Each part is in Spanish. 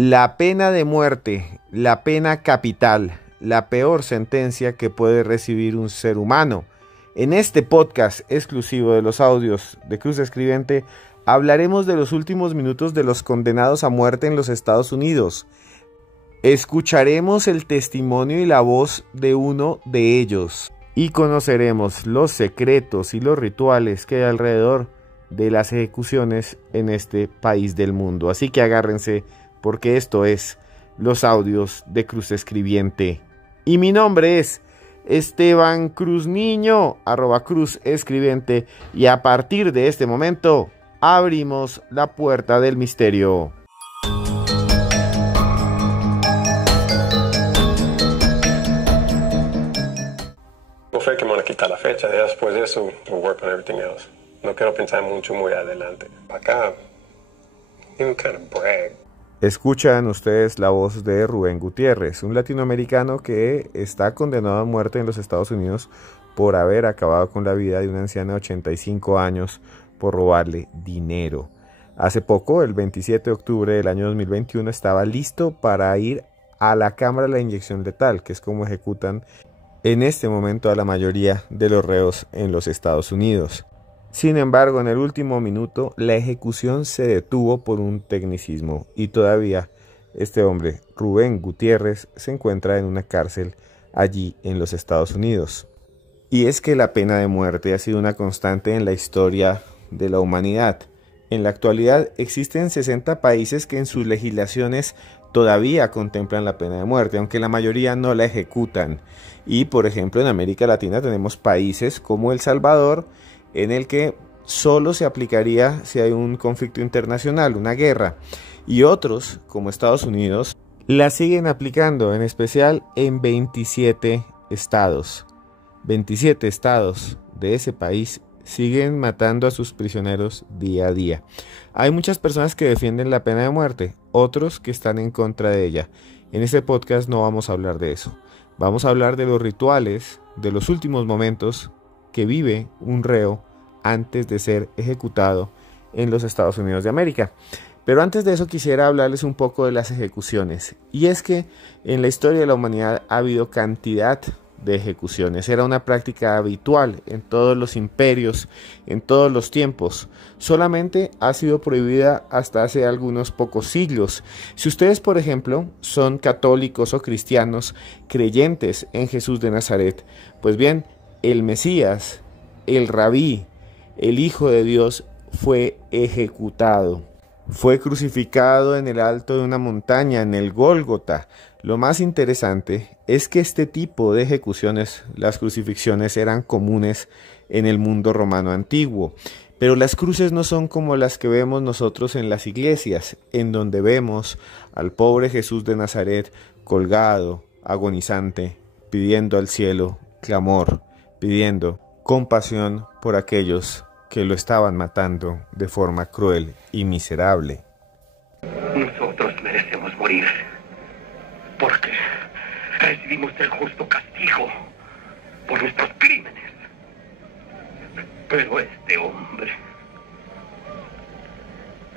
La pena de muerte, la pena capital, la peor sentencia que puede recibir un ser humano. En este podcast exclusivo de los audios de Cruz Escribiente, hablaremos de los últimos minutos de los condenados a muerte en los Estados Unidos. Escucharemos el testimonio y la voz de uno de ellos y conoceremos los secretos y los rituales que hay alrededor de las ejecuciones en este país del mundo. Así que agárrense, porque esto es los audios de Cruz Escribiente. Y mi nombre es Esteban Cruz Niño, @Cruz Escribiente, y a partir de este momento abrimos la puerta del misterio. No fue que me van a quitar la fecha, después de eso, we'll work on everything else. No quiero pensar mucho muy adelante. Acá, you kind of brag. Escuchan ustedes la voz de Rubén Gutiérrez, un latinoamericano que está condenado a muerte en los Estados Unidos por haber acabado con la vida de una anciana de 85 años por robarle dinero. Hace poco, el 27 de octubre del año 2021, estaba listo para ir a la cámara de la inyección letal, que es como ejecutan en este momento a la mayoría de los reos en los Estados Unidos. Sin embargo, en el último minuto, la ejecución se detuvo por un tecnicismo y todavía este hombre, Rubén Gutiérrez, se encuentra en una cárcel allí en los Estados Unidos. Y es que la pena de muerte ha sido una constante en la historia de la humanidad. En la actualidad existen 60 países que en sus legislaciones todavía contemplan la pena de muerte, aunque la mayoría no la ejecutan. Y por ejemplo, en América Latina tenemos países como El Salvador, en el que solo se aplicaría si hay un conflicto internacional, una guerra, y otros, como Estados Unidos, la siguen aplicando, en especial en 27 estados. 27 estados de ese país siguen matando a sus prisioneros día a día. Hay muchas personas que defienden la pena de muerte, otros que están en contra de ella. En este podcast no vamos a hablar de eso. Vamos a hablar de los rituales, de los últimos momentos que vive un reo antes de ser ejecutado en los Estados Unidos de América. Pero antes de eso quisiera hablarles un poco de las ejecuciones. Y es que en la historia de la humanidad ha habido cantidad de ejecuciones. Era una práctica habitual en todos los imperios, en todos los tiempos. Solamente ha sido prohibida hasta hace algunos pocos siglos. Si ustedes, por ejemplo, son católicos o cristianos creyentes en Jesús de Nazaret, pues bien, el Mesías, el Rabí, el Hijo de Dios, fue ejecutado. Fue crucificado en el alto de una montaña, en el Gólgota. Lo más interesante es que este tipo de ejecuciones, las crucifixiones, eran comunes en el mundo romano antiguo. Pero las cruces no son como las que vemos nosotros en las iglesias, en donde vemos al pobre Jesús de Nazaret colgado, agonizante, pidiendo al cielo clamor, pidiendo compasión por aquellos que lo estaban matando de forma cruel y miserable. Nosotros merecemos morir, porque recibimos el justo castigo por nuestros crímenes. Pero este hombre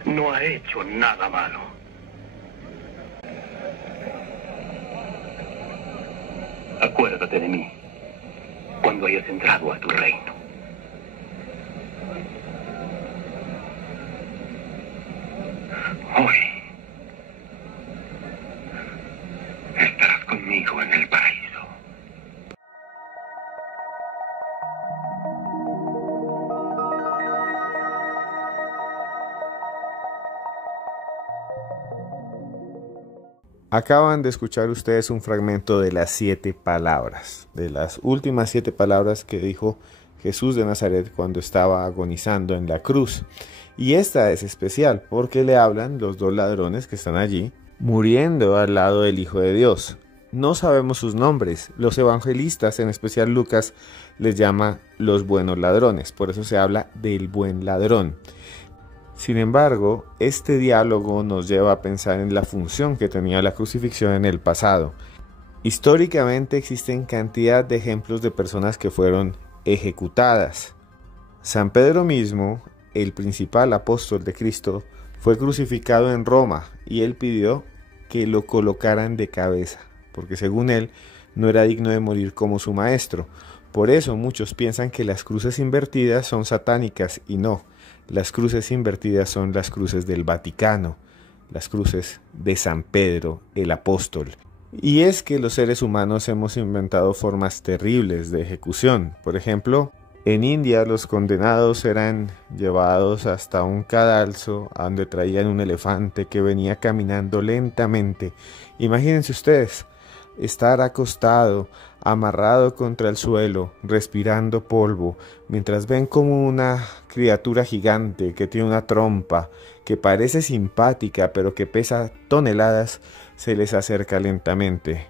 no ha hecho nada malo. Acuérdate de mí cuando hayas entrado a tu reino. Hoy estarás conmigo en el paraíso. Acaban de escuchar ustedes un fragmento de las 7 palabras, de las últimas 7 palabras que dijo Jesús de Nazaret cuando estaba agonizando en la cruz. Y esta es especial porque le hablan los 2 ladrones que están allí, muriendo al lado del Hijo de Dios. No sabemos sus nombres. Los evangelistas, en especial Lucas, les llama los buenos ladrones. Por eso se habla del buen ladrón. Sin embargo, este diálogo nos lleva a pensar en la función que tenía la crucifixión en el pasado. Históricamente existen cantidad de ejemplos de personas que fueron ejecutadas. San Pedro mismo, el principal apóstol de Cristo, fue crucificado en Roma y él pidió que lo colocaran de cabeza, porque según él no era digno de morir como su maestro. Por eso muchos piensan que las cruces invertidas son satánicas, y no, las cruces invertidas son las cruces del Vaticano, las cruces de San Pedro el apóstol. Y es que los seres humanos hemos inventado formas terribles de ejecución. Por ejemplo, en India los condenados eran llevados hasta un cadalso a donde traían un elefante que venía caminando lentamente. Imagínense ustedes estar acostado, amarrado contra el suelo, respirando polvo, mientras ven como una criatura gigante que tiene una trompa, que parece simpática pero que pesa toneladas, se les acerca lentamente.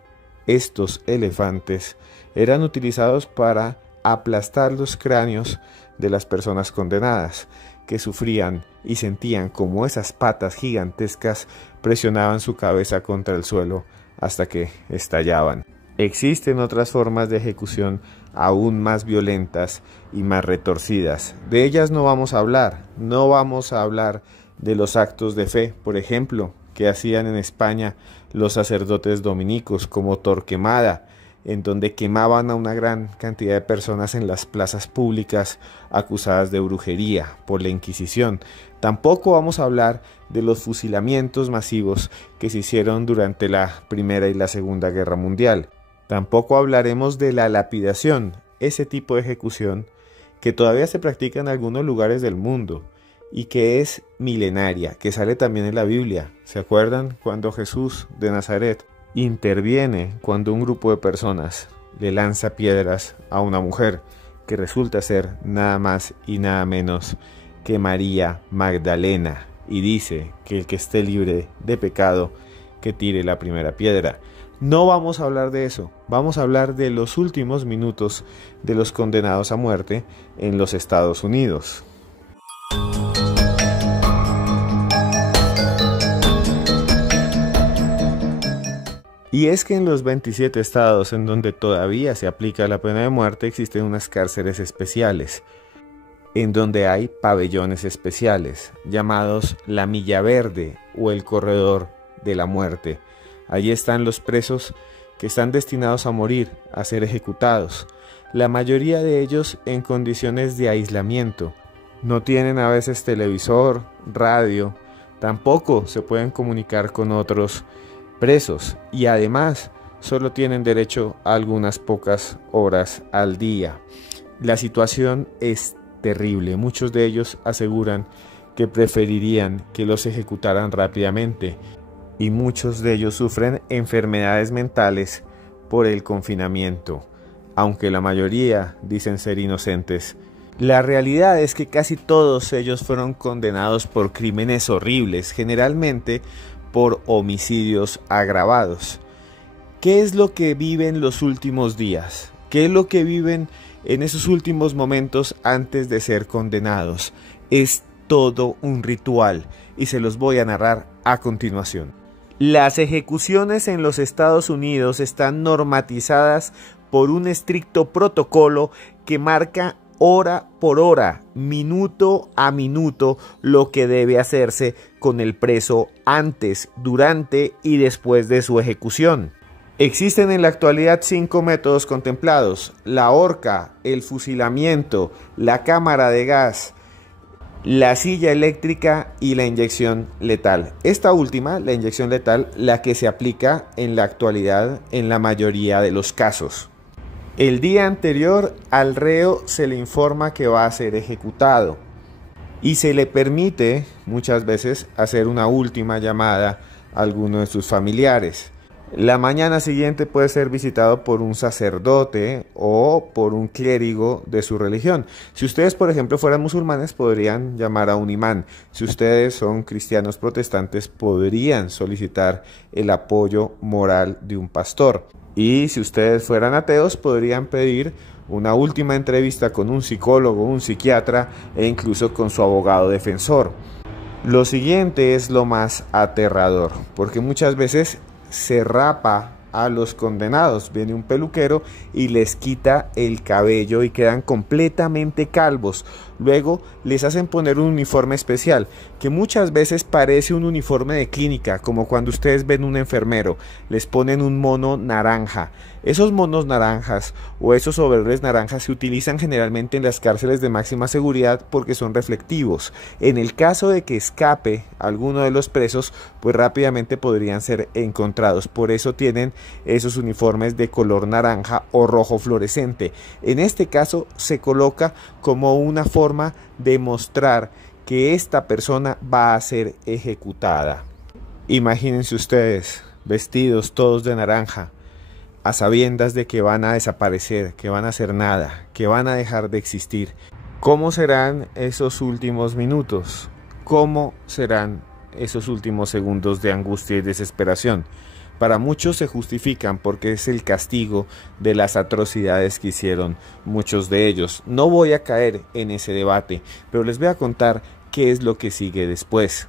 Estos elefantes eran utilizados para aplastar los cráneos de las personas condenadas, que sufrían y sentían como esas patas gigantescas presionaban su cabeza contra el suelo hasta que estallaban. Existen otras formas de ejecución aún más violentas y más retorcidas. De ellas no vamos a hablar. No vamos a hablar de los actos de fe, por ejemplo, que hacían en España los sacerdotes dominicos, como Torquemada, en donde quemaban a una gran cantidad de personas en las plazas públicas acusadas de brujería por la Inquisición. Tampoco vamos a hablar de los fusilamientos masivos que se hicieron durante la Primera y la Segunda Guerra Mundial. Tampoco hablaremos de la lapidación, ese tipo de ejecución que todavía se practica en algunos lugares del mundo y que es milenaria, que sale también en la Biblia. ¿Se acuerdan cuando Jesús de Nazaret interviene cuando un grupo de personas le lanza piedras a una mujer que resulta ser nada más y nada menos que María Magdalena, y dice que el que esté libre de pecado que tire la primera piedra? No vamos a hablar de eso, vamos a hablar de los últimos minutos de los condenados a muerte en los Estados Unidos. Y es que en los 27 estados en donde todavía se aplica la pena de muerte existen unas cárceles especiales, en donde hay pabellones especiales, llamados la Milla Verde o el Corredor de la Muerte. Allí están los presos que están destinados a morir, a ser ejecutados, la mayoría de ellos en condiciones de aislamiento. No tienen a veces televisor, radio, tampoco se pueden comunicar con otros presos y además solo tienen derecho a algunas pocas horas al día. La situación es terrible. Muchos de ellos aseguran que preferirían que los ejecutaran rápidamente y muchos de ellos sufren enfermedades mentales por el confinamiento, aunque la mayoría dicen ser inocentes. La realidad es que casi todos ellos fueron condenados por crímenes horribles, generalmente por homicidios agravados. ¿Qué es lo que viven los últimos días? ¿Qué es lo que viven en esos últimos momentos antes de ser condenados? Es todo un ritual y se los voy a narrar a continuación. Las ejecuciones en los Estados Unidos están normatizadas por un estricto protocolo que marca hora por hora, minuto a minuto, lo que debe hacerse con el preso antes, durante y después de su ejecución. Existen en la actualidad 5 métodos contemplados: la horca, el fusilamiento, la cámara de gas, la silla eléctrica y la inyección letal. Esta última, la inyección letal, la que se aplica en la actualidad en la mayoría de los casos. El día anterior al reo se le informa que va a ser ejecutado y se le permite muchas veces hacer una última llamada a alguno de sus familiares. La mañana siguiente puede ser visitado por un sacerdote o por un clérigo de su religión. Si ustedes, por ejemplo, fueran musulmanes, podrían llamar a un imán. Si ustedes son cristianos protestantes, podrían solicitar el apoyo moral de un pastor. Y si ustedes fueran ateos, podrían pedir una última entrevista con un psicólogo, un psiquiatra e incluso con su abogado defensor. Lo siguiente es lo más aterrador, porque muchas veces se rapa a los condenados. Viene un peluquero y les quita el cabello y quedan completamente calvos. Luego les hacen poner un uniforme especial, que muchas veces parece un uniforme de clínica, como cuando ustedes ven un enfermero. Les ponen un mono naranja. Esos monos naranjas o esos overoles naranjas se utilizan generalmente en las cárceles de máxima seguridad porque son reflectivos. En el caso de que escape alguno de los presos, pues rápidamente podrían ser encontrados. Por eso tienen esos uniformes de color naranja o rojo fluorescente. En este caso se coloca como una forma de mostrar que esta persona va a ser ejecutada. Imagínense ustedes, vestidos todos de naranja, a sabiendas de que van a desaparecer, que van a hacer nada, que van a dejar de existir. ¿Cómo serán esos últimos minutos? ¿Cómo serán esos últimos segundos de angustia y desesperación? Para muchos se justifican porque es el castigo de las atrocidades que hicieron muchos de ellos. No voy a caer en ese debate, pero les voy a contar qué es lo que sigue después.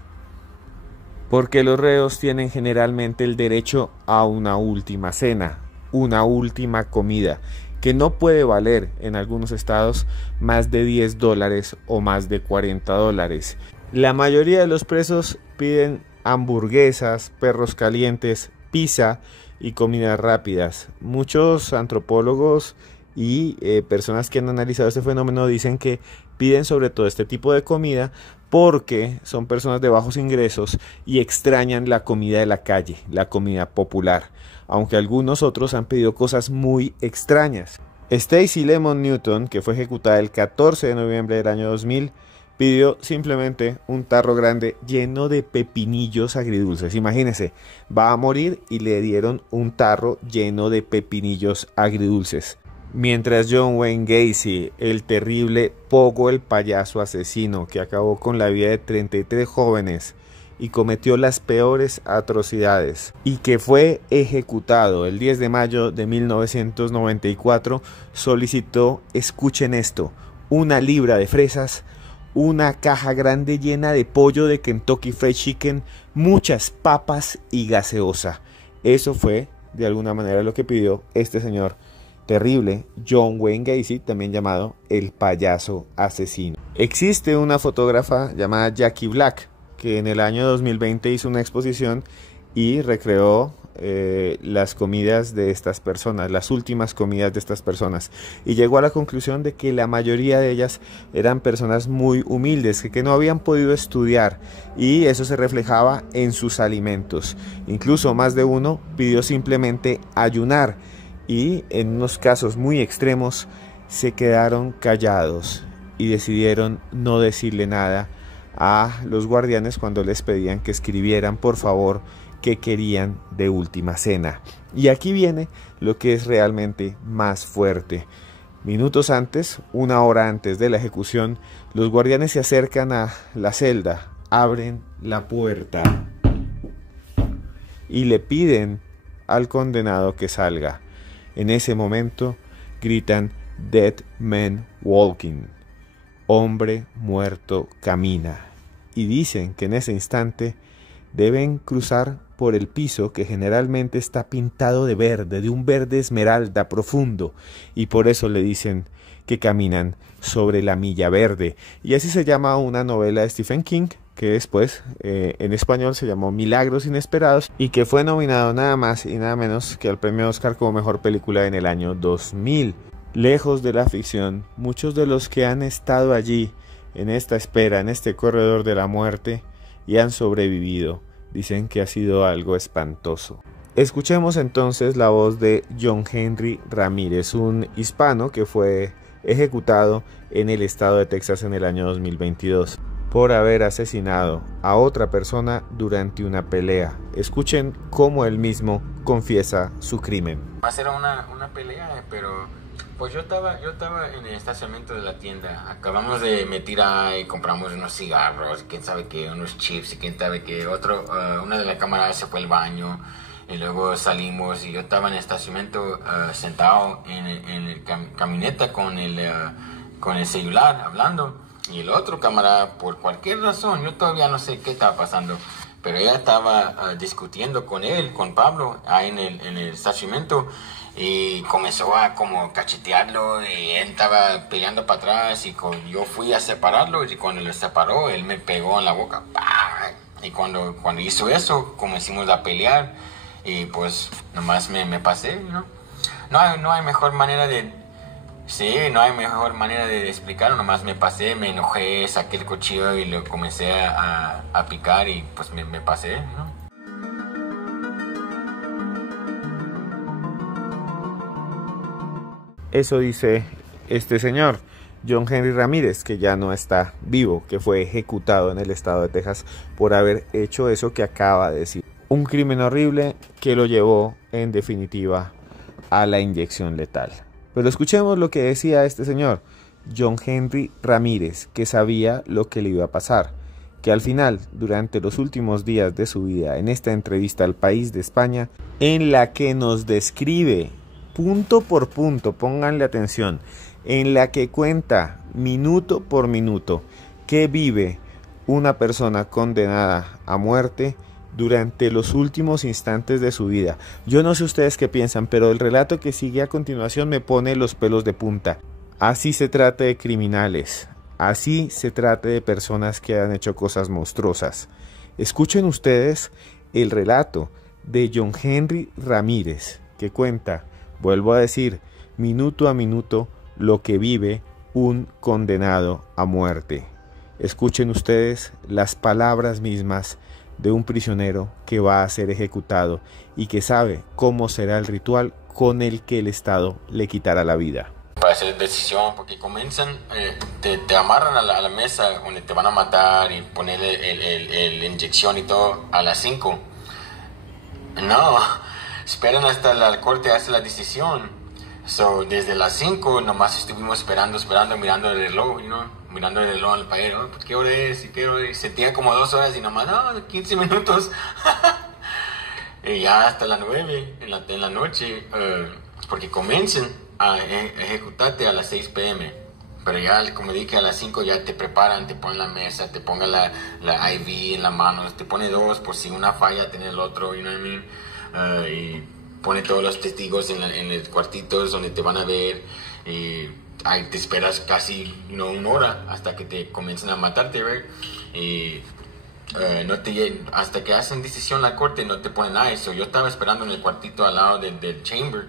Porque los reos tienen generalmente el derecho a una última cena, una última comida, que no puede valer en algunos estados más de $10 o más de $40. La mayoría de los presos piden hamburguesas, perros calientes, pizza y comidas rápidas. Muchos antropólogos y personas que han analizado este fenómeno dicen que piden sobre todo este tipo de comida porque son personas de bajos ingresos y extrañan la comida de la calle, la comida popular, aunque algunos otros han pedido cosas muy extrañas. Stacy Lemon Newton, que fue ejecutada el 14 de noviembre del año 2000, pidió simplemente un tarro grande lleno de pepinillos agridulces. Imagínense, va a morir y le dieron un tarro lleno de pepinillos agridulces. Mientras John Wayne Gacy, el terrible Pogo el payaso asesino que acabó con la vida de 33 jóvenes y cometió las peores atrocidades y que fue ejecutado el 10 de mayo de 1994, solicitó, escuchen esto, 1 libra de fresas, una caja grande llena de pollo de Kentucky Fried Chicken, muchas papas y gaseosa. Eso fue de alguna manera lo que pidió este señor terrible, John Wayne Gacy, también llamado el payaso asesino. Existe una fotógrafa llamada Jackie Black que en el año 2020 hizo una exposición y recreó las comidas de estas personas, las últimas comidas de estas personas, y llegó a la conclusión de que la mayoría de ellas eran personas muy humildes, que no habían podido estudiar, y eso se reflejaba en sus alimentos. Incluso más de uno pidió simplemente ayunar, y en unos casos muy extremos se quedaron callados y decidieron no decirle nada a los guardianes cuando les pedían que escribieran por favor que querían de última cena. Y aquí viene lo que es realmente más fuerte. Minutos antes, 1 hora antes de la ejecución, los guardianes se acercan a la celda, abren la puerta y le piden al condenado que salga. En ese momento gritan "Dead Man Walking", hombre muerto camina, y dicen que en ese instante deben cruzar por el piso que generalmente está pintado de verde, de un verde esmeralda profundo, y por eso le dicen que caminan sobre la milla verde. Y así se llama una novela de Stephen King, que después en español se llamó Milagros Inesperados, y que fue nominado nada más y nada menos que al premio Oscar como mejor película en el año 2000. Lejos de la ficción, muchos de los que han estado allí, en esta espera, en este corredor de la muerte, y han sobrevivido, dicen que ha sido algo espantoso. Escuchemos entonces la voz de John Henry Ramírez, un hispano que fue ejecutado en el estado de Texas en el año 2022 por haber asesinado a otra persona durante una pelea. Escuchen cómo él mismo confiesa su crimen. Era una pelea, pero pues yo estaba en el estacionamiento de la tienda. Acabamos de meter y compramos unos cigarros, quién sabe qué, unos chips y quién sabe qué. Una de las cámaras se fue al baño y luego salimos y yo estaba en el estacionamiento sentado en el camioneta con el celular hablando. Y el otro cámara, por cualquier razón, yo todavía no sé qué estaba pasando, pero ella estaba discutiendo con él, con Pablo, ahí en el estacionamiento, y comenzó a como cachetearlo, y él estaba peleando para atrás, y yo fui a separarlo, y cuando lo separó, él me pegó en la boca, ¡pah! Y cuando hizo eso, comenzamos a pelear, y pues nomás me pasé, ¿no? No hay mejor manera de... Sí, no hay mejor manera de explicarlo, nomás me pasé, me enojé, saqué el cuchillo y lo comencé a picar y pues me pasé, ¿no? Eso dice este señor, John Henry Ramírez, que ya no está vivo, que fue ejecutado en el estado de Texas por haber hecho eso que acaba de decir. Un crimen horrible que lo llevó, en definitiva, a la inyección letal. Pero escuchemos lo que decía este señor, John Henry Ramírez, que sabía lo que le iba a pasar, que al final, durante los últimos días de su vida, en esta entrevista al País de España, en la que nos describe punto por punto, pónganle atención, en la que cuenta minuto por minuto que vive una persona condenada a muerte durante los últimos instantes de su vida. Yo no sé ustedes qué piensan, pero el relato que sigue a continuación me pone los pelos de punta. Así se trata de criminales, así se trata de personas que han hecho cosas monstruosas. Escuchen ustedes el relato de John Henry Ramírez, que cuenta, vuelvo a decir, minuto a minuto, lo que vive un condenado a muerte. Escuchen ustedes las palabras mismas de un prisionero que va a ser ejecutado y que sabe cómo será el ritual con el que el Estado le quitará la vida. Para hacer decisión, porque comienzan, te amarran a la mesa donde te van a matar y poner la inyección y todo a las 5. No, esperan hasta la corte hace la decisión. So, desde las 5 nomás estuvimos esperando, mirando el reloj, mirando el reloj al país, ¿no? ¿Qué hora es? ¿Qué hora es? Sentían como 2 horas y nomás, 15 minutos. Y ya hasta las 9 en la noche, porque comienzan a ejecutarte a las 6 p.m. Pero ya, como dije, a las 5 ya te preparan, te ponen la mesa, te pongan la IV en la mano, te pone 2 por si una falla, tener el otro, you know what I mean? Y pone todos los testigos en el cuartito donde te van a ver, y ahí te esperas casi 1 hora hasta que te comiencen a matarte, right? Y hasta que hacen decisión la corte no te ponen nada. So, yo estaba esperando en el cuartito al lado del chamber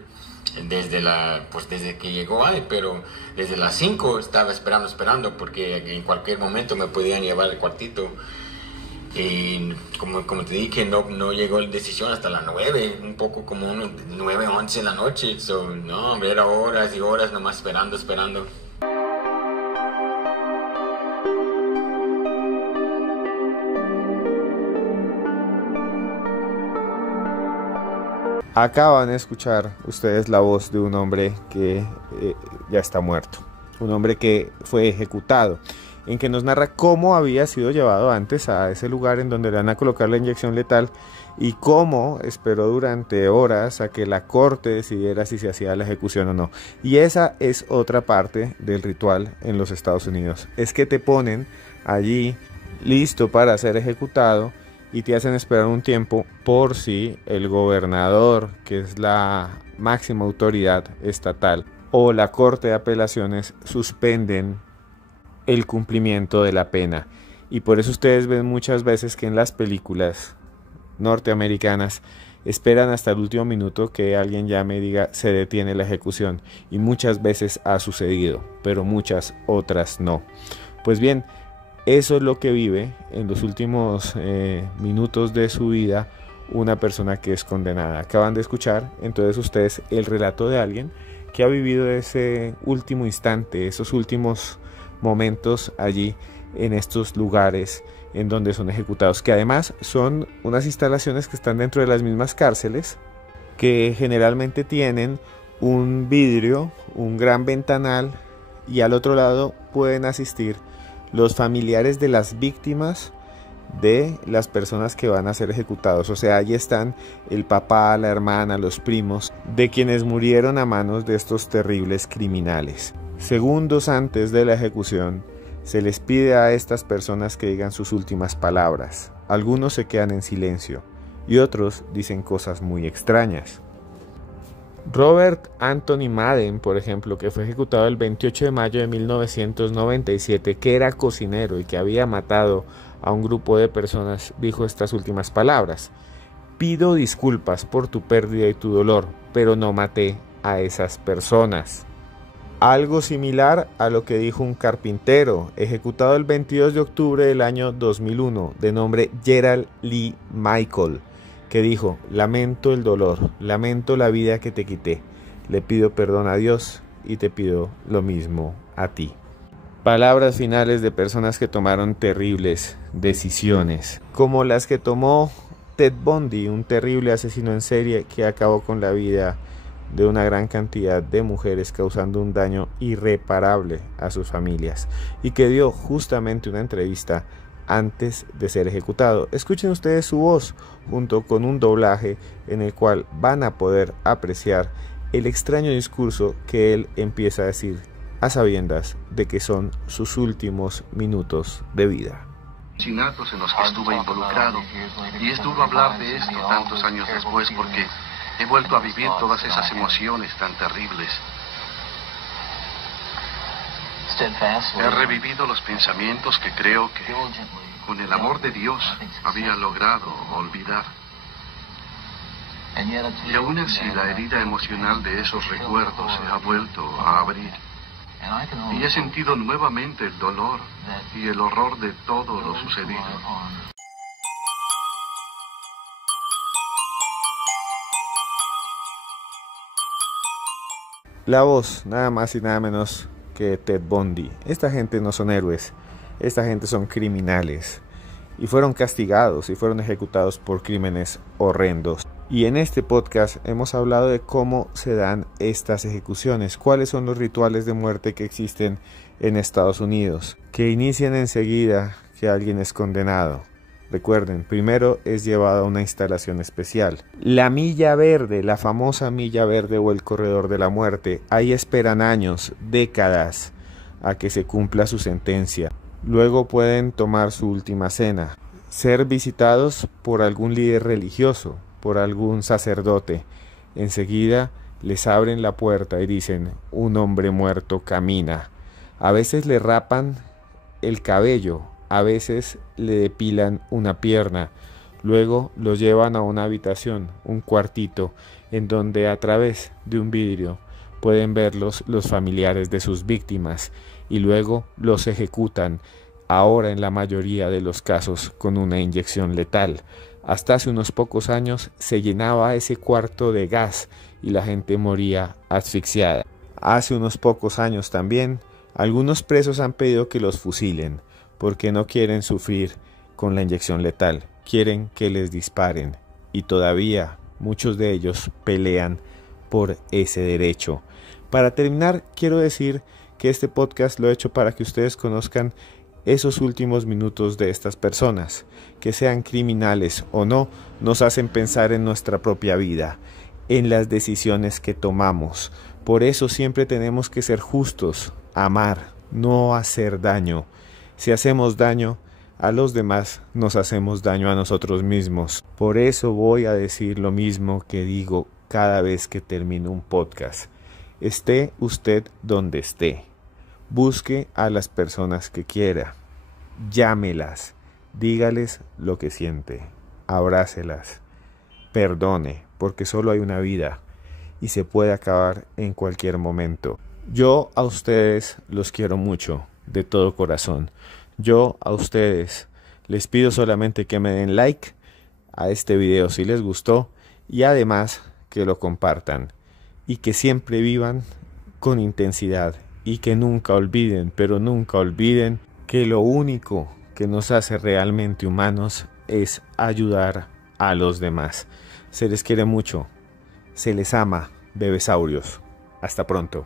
desde que llegó ahí, pero desde las 5 estaba esperando porque en cualquier momento me podían llevar al cuartito. Y como te dije, no llegó la decisión hasta las 9, un poco como 9, 11 de la noche. So, no, era horas y horas nomás esperando. Acaban de escuchar ustedes la voz de un hombre que ya está muerto, un hombre que fue ejecutado, en que nos narra cómo había sido llevado antes a ese lugar en donde le van a colocar la inyección letal y cómo esperó durante horas a que la corte decidiera si se hacía la ejecución o no. Y esa es otra parte del ritual en los Estados Unidos, es que te ponen allí listo para ser ejecutado y te hacen esperar un tiempo por si el gobernador, que es la máxima autoridad estatal, o la Corte de Apelaciones suspenden el cumplimiento de la pena. Y por eso ustedes ven muchas veces que en las películas norteamericanas esperan hasta el último minuto que alguien llame y diga se detiene la ejecución. Y muchas veces ha sucedido, pero muchas otras no. Pues bien, eso es lo que vive en los últimos minutos de su vida una persona que es condenada. Acaban de escuchar entonces ustedes el relato de alguien que ha vivido ese último instante, esos últimos momentos allí en estos lugares en donde son ejecutados, que además son unas instalaciones que están dentro de las mismas cárceles, que generalmente tienen un vidrio, un gran ventanal, y al otro lado pueden asistir los familiares de las víctimas de las personas que van a ser ejecutados. O sea, allí están el papá, la hermana, los primos de quienes murieron a manos de estos terribles criminales. Segundos antes de la ejecución, se les pide a estas personas que digan sus últimas palabras. Algunos se quedan en silencio y otros dicen cosas muy extrañas. Robert Anthony Madden, por ejemplo, que fue ejecutado el 28 de mayo de 1997, que era cocinero y que había matado a un grupo de personas, dijo estas últimas palabras: pido disculpas por tu pérdida y tu dolor, pero no maté a esas personas. Algo similar a lo que dijo un carpintero, ejecutado el 22 de octubre del año 2001, de nombre Gerald Lee Michael, que dijo: lamento el dolor, lamento la vida que te quité, le pido perdón a Dios y te pido lo mismo a ti. Palabras finales de personas que tomaron terribles decisiones, como las que tomó Ted Bundy, un terrible asesino en serie que acabó con la vida de una gran cantidad de mujeres, causando un daño irreparable a sus familias, y que dio justamente una entrevista antes de ser ejecutado. Escuchen ustedes su voz junto con un doblaje en el cual van a poder apreciar el extraño discurso que él empieza a decir a sabiendas de que son sus últimos minutos de vida. Asesinatos en los que estuve involucrado, y es duro hablar de esto tantos años después porque he vuelto a vivir todas esas emociones tan terribles. He revivido los pensamientos que creo que, con el amor de Dios, había logrado olvidar. Y aún así la herida emocional de esos recuerdos se ha vuelto a abrir. Y he sentido nuevamente el dolor y el horror de todo lo sucedido. La voz, nada más y nada menos que Ted Bundy. Esta gente no son héroes, esta gente son criminales y fueron castigados y fueron ejecutados por crímenes horrendos. Y en este podcast hemos hablado de cómo se dan estas ejecuciones, cuáles son los rituales de muerte que existen en Estados Unidos, que inician enseguida que alguien es condenado. Recuerden, primero es llevado a una instalación especial. La milla verde, la famosa milla verde o el corredor de la muerte. Ahí esperan años, décadas, a que se cumpla su sentencia. Luego pueden tomar su última cena, ser visitados por algún líder religioso, por algún sacerdote. Enseguida les abren la puerta y dicen: un hombre muerto camina. A veces le rapan el cabello, a veces le depilan una pierna, luego los llevan a una habitación, un cuartito, en donde a través de un vidrio pueden verlos los familiares de sus víctimas, y luego los ejecutan, ahora en la mayoría de los casos con una inyección letal. Hasta hace unos pocos años se llenaba ese cuarto de gas y la gente moría asfixiada. Hace unos pocos años también algunos presos han pedido que los fusilen, porque no quieren sufrir con la inyección letal, quieren que les disparen, y todavía muchos de ellos pelean por ese derecho. Para terminar, quiero decir que este podcast lo he hecho para que ustedes conozcan esos últimos minutos de estas personas, que sean criminales o no, nos hacen pensar en nuestra propia vida, en las decisiones que tomamos. Por eso siempre tenemos que ser justos, amar, no hacer daño. Si hacemos daño a los demás, nos hacemos daño a nosotros mismos. Por eso voy a decir lo mismo que digo cada vez que termino un podcast. Esté usted donde esté. Busque a las personas que quiera. Llámelas. Dígales lo que siente. Abrácelas. Perdone, porque solo hay una vida y se puede acabar en cualquier momento. Yo a ustedes los quiero mucho, de todo corazón. Yo a ustedes les pido solamente que me den like a este video si les gustó, y además que lo compartan y que siempre vivan con intensidad y que nunca olviden, pero nunca olviden que lo único que nos hace realmente humanos es ayudar a los demás. Se les quiere mucho, se les ama, bebesaurios. Hasta pronto.